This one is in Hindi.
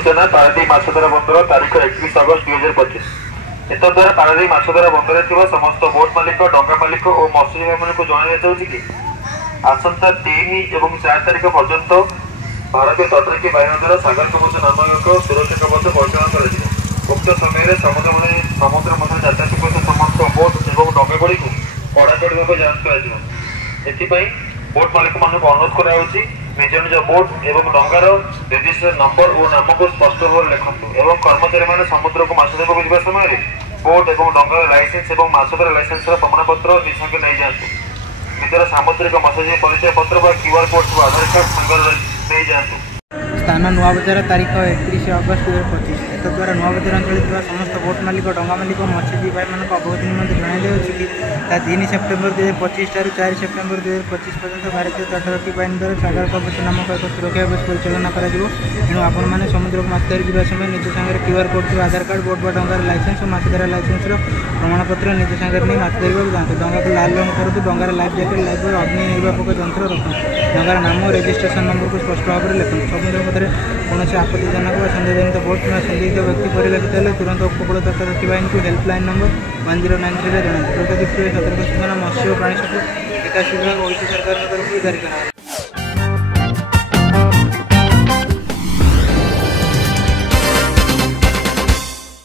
सूचना पारादीप माछधरा बंदर तारीख 31 अगस्त 2025। एतद्वारा पारादीप माछधरा बंदर समस्त बोट मालिक डंगा मालिक और मत्स्यजीवी को जन कि आसंता 3 और 4 तारीख पर्यंत भारतीय तटरक्षी बाहिनी द्वारा सागर कवच नामक सुरक्षा कवच परिचालन कर उक्त समय समुद्र मध्य यात्रा सहित समस्त बोट और डंगा गुड़ी कड़ाकड़ी भाव जांच कर बोट मालिक मान अनुरोध कराई निज निज बोट और डंगार रजिस्ट्रेशन नंबर और नाम को स्पष्ट भाव लिखु और कर्मचारी मैंने समुद्र को माछ धरने जा समय बोट और डंगार लाइसेंस और माछ धरा लाइसेंस प्रमाणपत्र निज संगे नहीं जातु निजर सामुद्रिक मत्स्यजीवी परिचय पत्र क्यूआर कोड आधार कार्ड संगे नहीं जातु। स्थान नुआबजार तारीख 31 अगस्त 2025। एतद्वारा नुआबजार अंचल समस्त बोट मालिक डंगा मालिक मत्स्यजीवी भाई मान अवगत निमंत्रण जनाई कि 3 सेप्टेम्बर 2025 ठार 4 सेप्टेम्बर 2025 पर्यंत भारतीय तटरक्षी बाहिनी द्वारा सागर कवच नामक एक सुरक्षा बेस परिचालन तेणु आपण मैंने समुद्र को माछ धरी जा समय निज सागर क्यूआर कोड थी आधार कार्ड बोट डंगार लाइसेंस और माछ धरा लाइसेंस प्रमाणपत्र निज सागर नहीं माछ धरवा जातु। डंगा को लाल रंग करूँ डंगार लाइफ जैकेट लाइफ अग्नि निर्वापक यंत्र रखु डंगार नाम और रजिस्ट्रेशन नंबर को स्पष्ट भाव में लिखु समुद्र मध्य कौन आपत्तिजनक सन्देहजनित बोट कि संदिग्ध व्यक्ति परिलक्षित है तुरंत उपकूल तटरक्षी बाहिनी को हेल्पलाइन नंबर 1093 जनाते। सतर्क सूचना मत्स्य और प्राणी विकास विभाग ओडिशा सरकार तरफ जारी करा।